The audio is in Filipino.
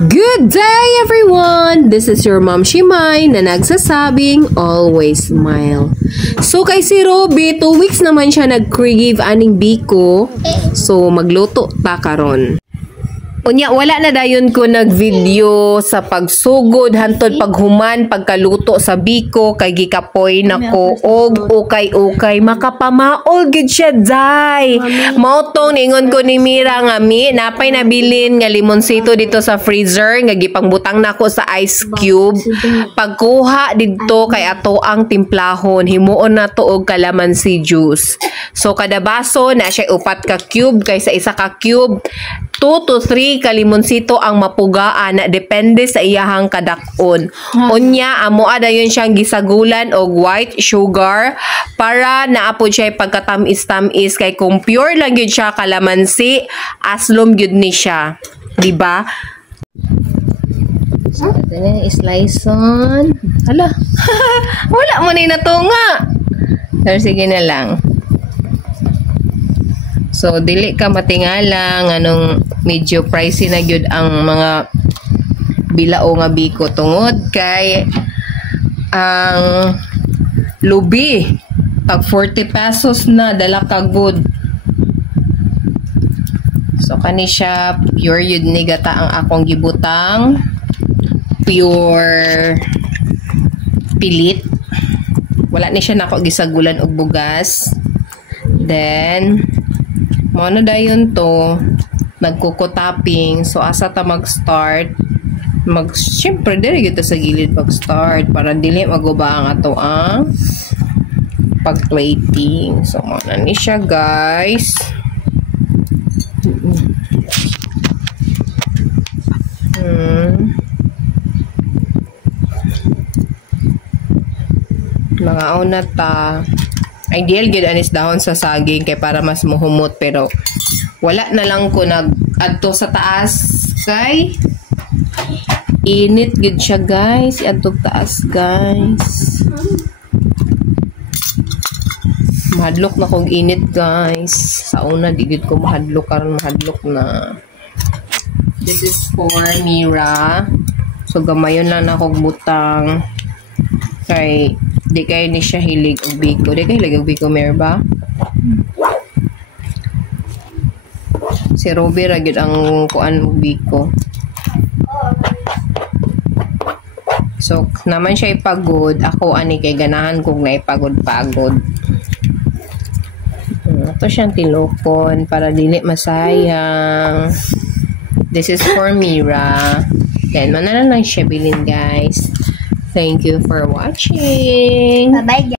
Good day everyone! This is your Mom Shimay na nagsasabing always smile. So kay si Robby, 2 weeks naman siya nag-crave aning biko. So magluto ta karon. Unya, wala na dayon ko nag-video sa pagsugod, hantod paghuman, pagkaluto sa biko, kay gikapoy nako og ukay-ukay, makapamaol gid siya, day. Mautong ningon ko ni Mira nga napay nabilin nga limonsito dito sa freezer, nga gipangbutang nako sa ice cube. Pagkuha didto kay ato ang timplahon, himuon na to og calamansi juice. So kada baso na siya 4 ka cube, kay sa isa ka cube 2 to 3 kalimonsito ang mapugaan na depende sa iyahang kadakon. Unya, amo adayon siyang gisagulan og white sugar para naapod siya pagkatamis-tamis, kay kung pure lang yun siya kalamansi, aslom yun ni siya. Diba? So, ito na slice on. Hala. Wala mo na inatunga. Pero sige na lang. So, dili ka matingala anong medyo pricey na gyud ang mga bilao nga biko tungod kay ang lubi pag 40 pesos na dala ka good. So, kani siya pure yun ni gata ang akong gibutang pure pilit. Wala ni siya nako gisagulan og bugas. Then mano dayon to nagkuko-topping. So asa ta mag-start, syempre dili gito sa gilid mag-start para dili maguba ang ato ang pag-plating. So mano ni siya, guys. Mga una ta. Ideal gid anis dahon sa saging kay para mas muhumot, pero wala na lang ko nag-adto sa taas kay init gid siya, guys. I-adto taas, guys. Mahadlok na kog init, guys. Sa una di gid ko mahadlok, karon mahadlok na. This is for Mira. So gamayon lang na kog butang kay di kayo ni siya hilig og biko. Di kayo hilig og biko, Mira ba? Si Robby ra gyud ang kuan og biko. So naman siya ipagod. Ako ani kay ganahan kog na ipagod-pagod. Ito siyang tilokon para dili masayang. This is for Mira. Then man na lang siya bilin, guys. Thank you for watching. Bye-bye.